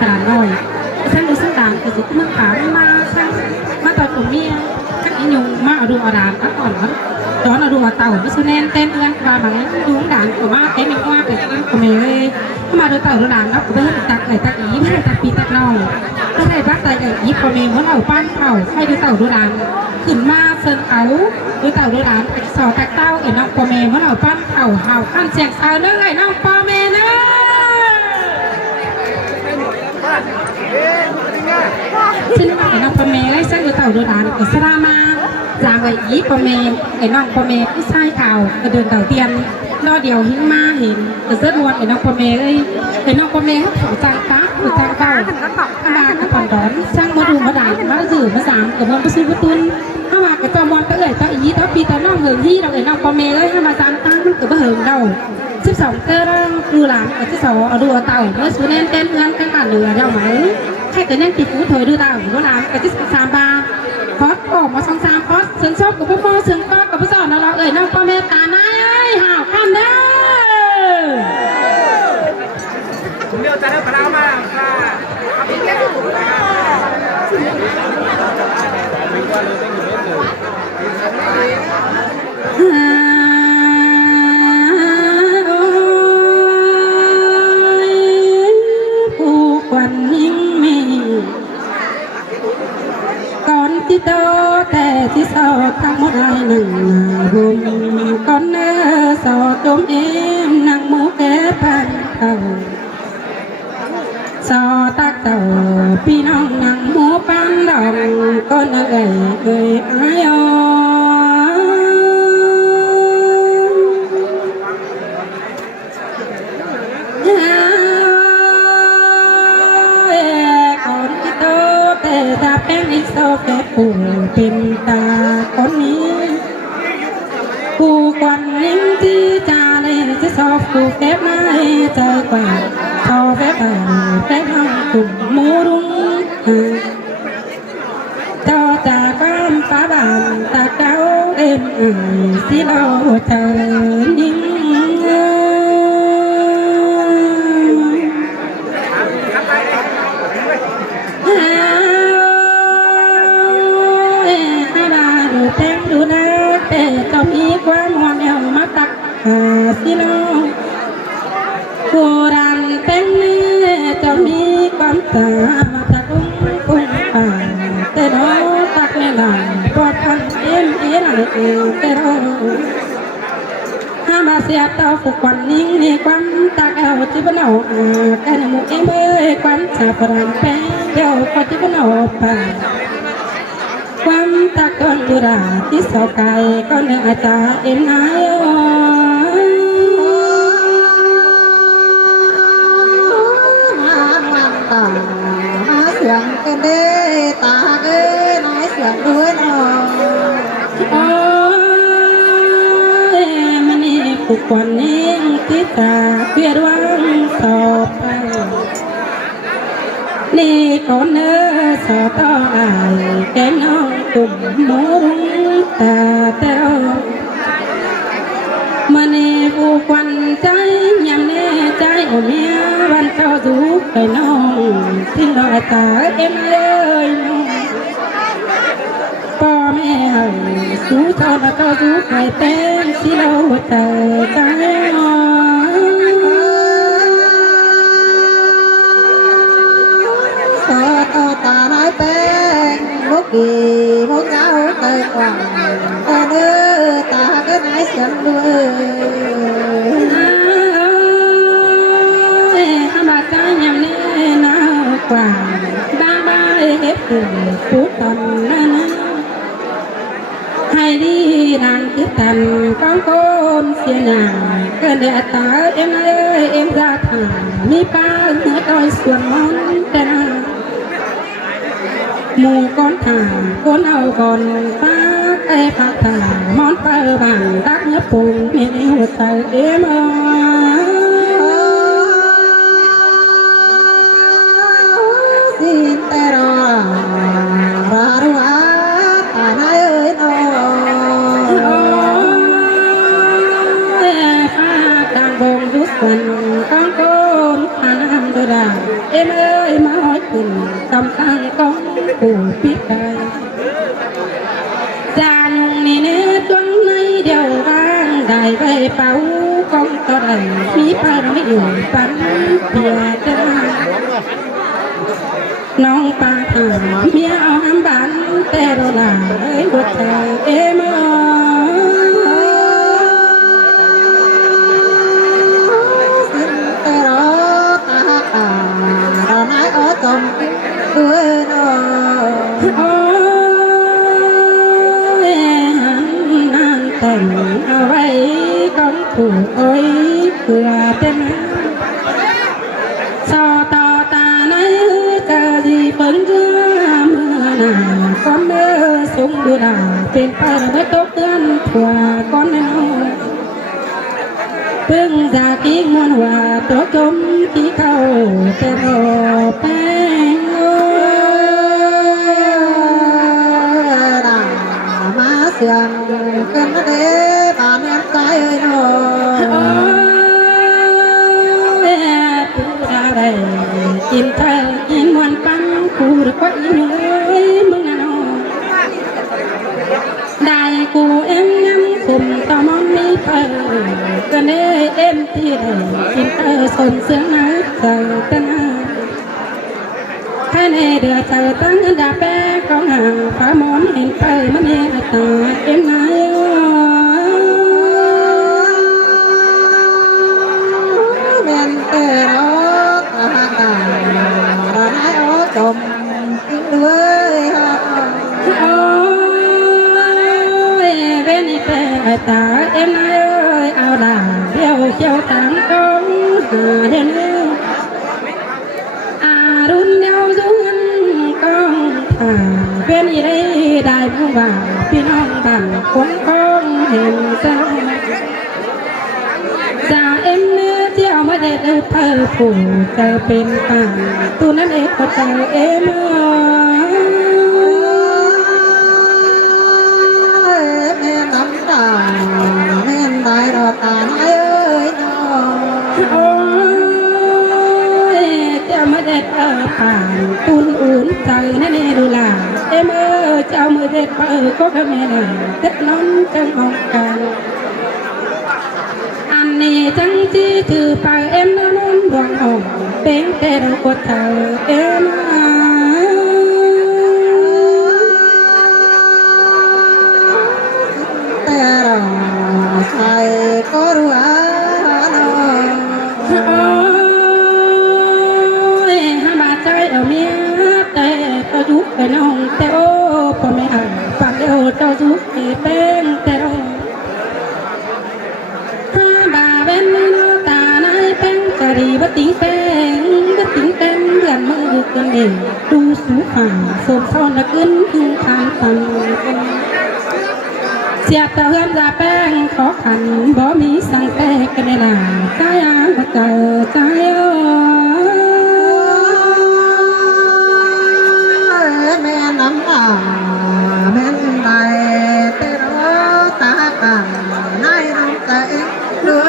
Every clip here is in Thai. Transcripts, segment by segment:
ขนาดน้อยฉันดูสังการก็สุดเมื่อขามาฉันมาต่อยผมเมียขัดอียุงมาเอาดูเอาดานอัดอ่อนแล้วตอนเอาดูเอาเต่าไม่ใช่แน่นเต้นเอื้อนว่าบางดูด่านก็มาเต้นไม่ว่าแต่ก็ไม่เลยมาดูเต่าดูด่านแล้วก็ไปตักไหนตักอีไม่ได้ตักปีตักน้องถ้าใครบ้าตายอย่างอีพอมีหัวเต่าปั้นเต่าให้ดูเต่าดูด่านขึ้นมาเซินเขาดูเต่าดูด่านสอตักเต้าไอ้น้องพอมีหัวเต่าปั้นเต่าเห่าขั้นเสียงสาวเนื้อไอ้น้องพอมีนะซึ่งไอ้น้องพอมีไล่เส้นดูเต่าดูด่านก็สลามาจางไว้อีพอมีไอ้น้องพอมีผู้ชายข่าวก็เดินเต่าเตียนรอเดียวหิ้งมาเห็นก็เสื้อวนไอ้น้องพอมีเลยไอ้น้องพอมีเขาขอจางปั๊บหรือจางเต่ามาก็ผ่อนร้อนช่างมาดูมาด่ามาสื่อมาสามกับมันไปซื้อประตุนเข้ามากับจอมอนก็เอ่ยตาอีตาปีตาน้องเหิงที่เราไอ้น้องพอมีเลยเข้ามาจางตั้งกับเหิงเรา12เตอร์คือหลังกับที่สองเอาดูเต่าเมื่อสูนเต้นเงินกันกันเหลือเราไหมแค่ตัวนั่งติดหูเถยดูเต่าดูหลังกับที่3 บาทพอดออกมา2-3พอดเชิญชอบกับพ่อเชิญก็กับพ่อสอนเราเอ่ยน้องพ่อแม่ตาหน้าห่าวข้ามเด้อเดี๋ยวจะได้ปลามาค่ะเอาไปแก้ถุงผู้ควันยิ่งมีก่อนที่โตแต่ที่สอดทั้งหมดได้หนึ่งนาบุญก่อนเนื้อสอดจมเอ็มนางหมูแก่พันเต่าสอตักเต่าพี่น้องนางหมูปันดองก็เอ่ยอายตาแป้งอิโซแก่ปู่เป็นตาคนนี้ผู้ควันนิ่งที่จาเลยจะสอบผู้แก้ไม่ใจกว่าชอแก้แก้ห้องตุ่มมูรุงเจ้าจากบ้านป้าบ้านตาเก้าเอ็มสิเราเธอนิ่งแต่งดูนะแต่ก็มีความหวานแอวมาตักสิโลโบราณแต่งนี้จะมีความตามาตักกุ้งป่าแต่ดอตักไม่หลังปอดพันอะไรแต่ดอห้ามาเสียเต้าผูกควันนิ่งในความตักเอาที่บ้านเอาแค่ในมุกเอ็มความชาปรานแป้งเดียวพอที่บ้านเอาป่าความตะกอนตุราที่สกายก็เนื้อตาเอ็นนายเสียงกันเด้ตาเอ้ยน้อยเสียงด้วยน้อยมันนี่ผูกควันนิ่งที่ตาเพียรวังต่อไปนี่คนเนื้อสอต่ออายแกน้องตุ่มมูรุงตาเต้ามันนี่ผู้ควันใจยำแน่ใจโอเมียวันเจ้าดูไปน้องที่รอตาเอ็มเลยพ่อแม่สู้ทอมาต่อสู้ไปเต้นสิเราเตะใจตาน้อยเต้งมุกกี่มุกเจ้าเตยกว่าเนื้อตาก็น้อยเสียงด้วยข้ามาใจยำเนื้อหนาวกว่าบ้าบ้าเฮ็ดผู้ตอนนั้นให้ดีนางคิดตันก้องโกนเสียหนาเกินเดือดตาเอ็มเลยเอ็มราถามีป้าเนื้อต้อยส่วนมอนแต่นาหมู่ก้อนถ่าก้นเอาก่อนฟ้าไอ้ผักถ่ามอนเปิดบางรักเนื้อปูมีหัวใจเอ็มสิแต่รอบารุอาตาหน้าเอ้ยน้อยฟ้าต่างบงดุสันก้องก้นผ่านน้ำดูดาเอ็มเอ้ย มาอ้อยขึ้นกำข้างกองผู้ปิดได้จานงนี่เนื้อดวงในเดียวร่างได้ไปเป่ากองต่อไรมีปารไม่อยู่ปันเปียดน้องปาถามเมียเอาห้ำบันแต่เราหลาเอ้ยบทเธอเอ็มเอาไว้ของผู้อ้อยเพื่อเป็นสอต่อตาในเจอดีเปิ้นเชื่อเมื่อหน้าความเมื่อสูงดูดาเป็นไปไม่ตกเตือนทั่วก้อนน้อยเพิ่งจากกี่มวนว่าตัวจมที่เขาแต่รอแป้งมาเสื่อมกันเด้บ้านยังใจเอ้ยน้อยผู้ใดกินเธอกินวันปังกูหรือว่าอีเอ้ยมึงอ่ะน้องได้กูเอ็มยังคุมต่อมองมีเธอกันเด้เอ็มที่ใดกินเธอสนเสียงไหนเธอกันนะแค่ในเดือดเธอตั้งดาแป้ของห่างฟ้ามอนเห็นเธอมันเห็นตาเอ็มไหนเงินเตอร์ตาตาเราไม่โอ้จมทิ้งด้วยโอ้ยเว้นเตอร์ตาเอ็มไหนเอ้ยเอาด่าเดี๋ยวเขียวตามกองหาเดินรุ่นเดียวจุนกองถ่าเป็นอีได้ผู้ว่าพี่น้องบ้านคนคงเห็นเจ้าจ่าเอ็มเนื้อเที่ยวมาเด็ดเธอผู้เธอเป็นป่าตัวนั้นเองก็เจอเอ็มแม่น้ำตาแม่ตายรอตาเอ้ยน้องมาเด็ดผ่านตุนอุ่นใจนั่นเองดูล่ะเอ็มเจ้ามือเด็ดก็แม่น่ะเด็ดน้องจังมองกันอันนี้จังที่ถือไปเอ็มน้องดวงหงเป็นแต่เรากดเธอเอ็มแต่เราใครก็รู้ยุกไปน้องแต่โอ้พ่อแม่อ่านฟังเดียวเจ้ายุกเป็นแต่โอ้ห้าบาเว้นตาในเป็นกะดีบัดติ้งเป็นบัดติ้งเป็นเดือนมือกันเองดูสูงฝ่าสมซ้อนนักขึ้นคือทางฟังเสียบตะเฮือนจะแป้งขอขันบ่มีสั่งแต่กันในหน้าใจอ่างมาเจอใจน้ำตาแม่นไปเตรตากันนายน้องใจด้ว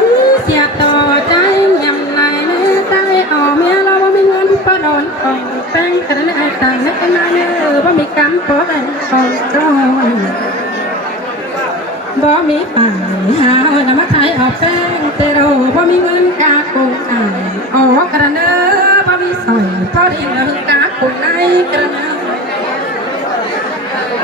ยเสียต่อใจยำไหลใจออกเมียเราว่ามีเงินพอโดนของแป้งกันในต่างนักนายว่ามีกรรมพอแบ่งของจอยบ่มีป่ายหาเอาน้ำมาไทยออกแป้งเตโรบ่มีเงินกาโกงอ่ายออกกระเนอบ่มีสอยพอดีเงินกาโกงในกระเนอ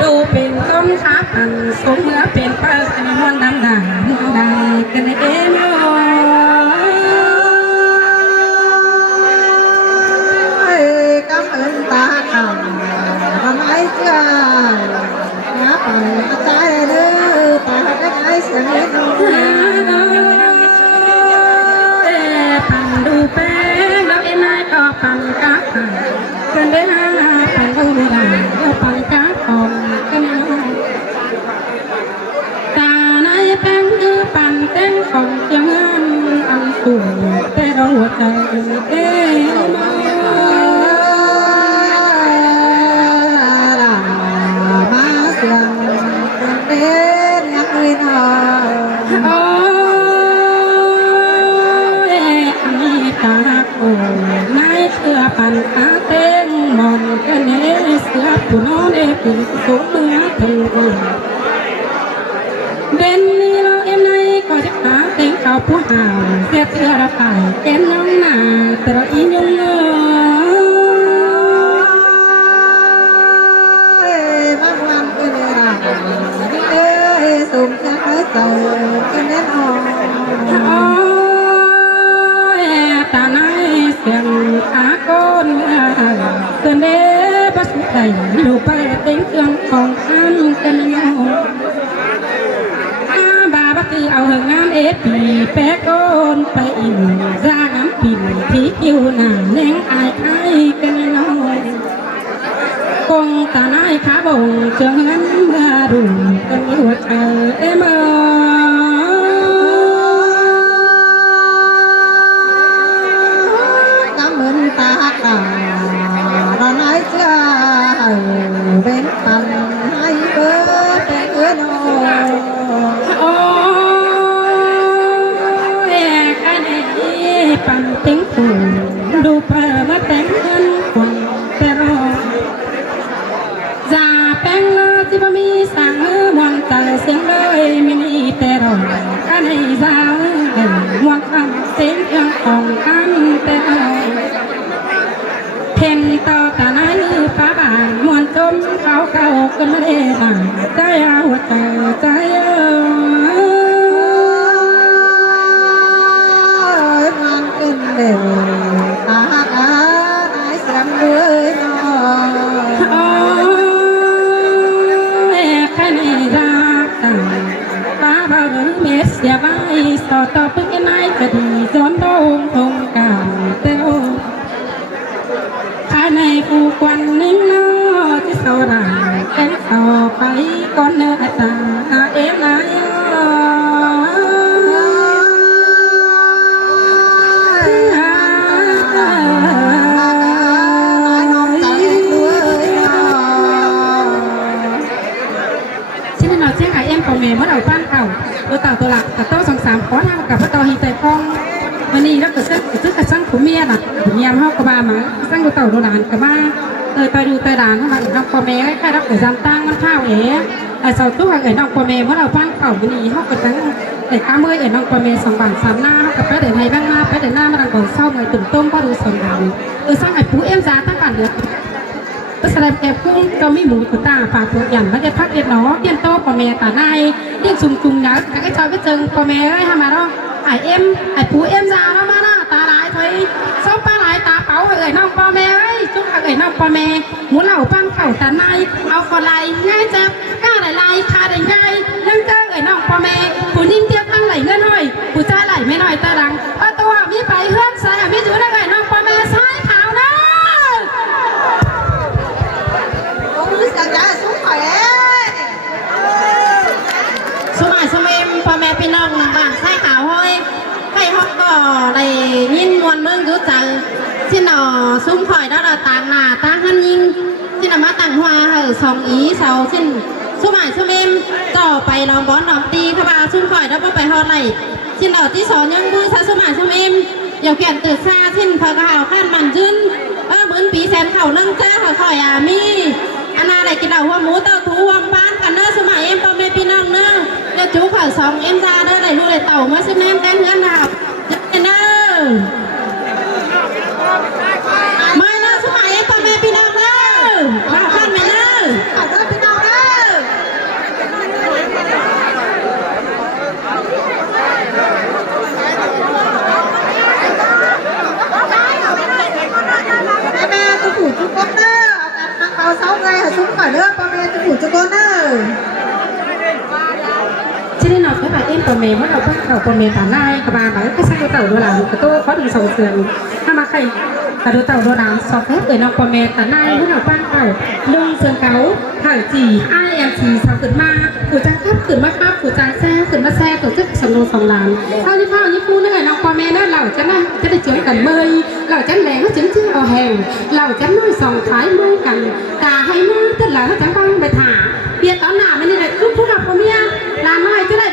ดูเป็นต้นขาพันสมเมื่อเป็นเปิ้ลกันนวลดำด่างได้กันเอ็มกำเอิญตาต่ำทำไมเชื่อนับใจเด้อตาได้เสียงเล็กปันดูแป้งแล้วเอ็นไอก็ปันกะกันได้ปันดูด่าแล้วปันกะของกันตาในแป้งคือปันแป้งของเจ้าเงินอันสูงแต่เราหัวใจเอ๊เสียงเป็นนักวินาโอ้ยอันนี้ ตาโอ้นายเสือปั่นอาเต้งมอนกันเนเสือผู้น้องเด็กผู้สูงเมื่อถึงเด่นนี่เราเอ็มในก็จะหาเต็งเขาผู้หาวเสียเสือระไปเอ็นน้องหน้าแต่เราอีนุ่งเงยมาวันกันเลยสุ่มจะให้เจอกันแน่นอนตาในเสียงอาก้นเตือนเด้ปัสไทยดูไปเต็งเครื่องของอันกันยอบาบัตีเอาเหิงงานปีแปะก้นไปอิ่มร่างน้ำปิ่นที่อิ่วหนาแนงอายไข่กันยกงตาในขาบงเชิงงั้นเมื่อดูกันหัวใจเมื่อตาตาเราไหนเจ้าเป็นปันให้เบอร์แต่เอื้อนโอ้ยกันนี้ปันติ้งผูดูเปิดมาแต่งเงินคนแต่รอจะแป้งเลยที่บ่มีสั่งมวนใจเสียงเลยไม่มีแต่รอกันให้สาวมวนคำเสียงยังของกันแต่รอเพ่งต่อตาในป้าบ้านมวนจมเขากันไม่ได้บ้านใจเอาใจมันเป็นเด็กตาไอ้สามเลยน้องแค่นี้รักกันป้าบ้านเมียเสียไปสอต่อเป็นไงก็ดีจนโดนทงกันเต้าในผู้ควันนิ่งน้อที่สาวด่างแต่ต่อไปก่อนเนื้อตาเอ็มนายชิ้นเราเช็คไอเอ็มของเมย์เมื่อเราบ้านเก่าตัวเต่าตัวหลักแต่โต๊ะสองสามขอทำกับพระต่อหินใจคล้องวันนี้เราเกิดซื้อกระชั่งผู้เมียน่ะผู้เมียเขากระบามาสร้างดูเต่าดูหลานกระบ้าไปดูเตยด่านเข้ามาน้องพ่อแม่ใครรับเกิดจำตั้งมันข้าวเสาตู้กับน้องพ่อแม่เมื่อเราบ้านเก่าวันนี้เขาเกิดตั้งข้าเมื่อน้องพ่อแม่สองบานสามหน้าเขากับไปเดินไทยบ้างหน้าไปเดินหน้ามาดังก่อนเศร้าเหมือนตุ่มต้มก็ดูสนดังสร้างไอ้ผู้เอ็มจ้าตั้งกันเดือดก็แสดงแก่พุ่งก็มีหมูกุตาปากตัวอย่างแล้วจะพักเด็ดหนอเตี้ยนโตพ่อแม่ตาในเรียกจุ่มๆนะแต่ก็ชอบไปเจอพ่อแม่ได้ทำมาแล้วไอ้ผู้เอ็มจ้าแล้วมาหน้าตาลายถอยซ้อมปลาไหลตาเป๋าน้องพ่อแม่จุ๊กน้องพ่อแม่หมูเหล่าปั้นเข่าตาในเอาคอไหลง่ายจับก้าไหลคาได้ง่ายนั่งเจ้าน้องพ่อแม่ผู้นิ่มเตี้ยตั้งไหลเงินหน่อยผู้ใจไหลไม่หน่อยตาดังเอาตัวมีไปเฮือนใส่มีจุ๊กน้องพ่อแม่ใส่ขาวนะโอ้ยสังใจสุขหอยสมัยสมัยพ่อแม่พี่น้องบ้านใส่ขาวห้อยให้ฮอกก็ได้ยินมวลเมืองรู้จักที่หนอซุ้มข่อยแล้วเราต่างหน้าต่างหันยิงที่นำมาต่างหัวสองอีเสาเช่นสมัยสมัยต่อไปลองบอลลองตีขบาซุ้มข่อยแล้วก็ไปฮอไหลที่หนอที่สอนยังบุญสมัยสมัยอย่าเปลี่ยนตื่นซาเช่นพอกาวขั้นมันจุนเหมือนปีแสนเข่านั่งเจ้าข่อยมีอันอะไรกินเอาหัวหมูเต้าถูวงบ้านกันเนอสมัยพ่อแม่พี่น้องเนอจะจูข่อยสองซาเด้อได้รู้ได้เต่ามาซื้อแม่แต่งเงินดาวเนอไม่นะสมัยพ่อแม่พี่น้องเนอมาขั้นไม่เนอขอโทษพี่น้องเนอแม่จะผูกจุกก้นเนอเอาเสาไงซุ้มข่อยเนอพ่อแม่จะผูกจุกก้นเนอที่นี่เราแค่แบบเอ็นตัวเมย์เมื่อเราเพิ่งเข้าตัวเมย์ผ่านได้กระบาแบบก็ใช้ตัวเต่าตัวหลังกระโต้เขาดึงส่งเสือถ้ามาใครกระโดดเต่าตัวหลังสอบแค่เกิดน้องตัวเมย์แต่ได้เมื่อเราปั้นเต่าดึงเสือเก๋าถ่ายจีIMC สาวขึ้นมาผู้จ้างครับขึ้นมาครับผู้จ้างแซ่ขึ้นมาแซ่ตัวจึ๊กสำรวจสองหลังเท่านี้พูดนั่นไงน้องตัวเมย์นั่นเราจะได้เจียวกันเมย์เราจะแหลงเขาจิ้มเอาแหงเราจะน้อยสองท้ายเมย์กันตาให้มือแต่เราจะฟังไปถ่าเบียร์ตอนหน้าไม่ได้ลูกผู้หลับคนเมียลาน้อยจะได้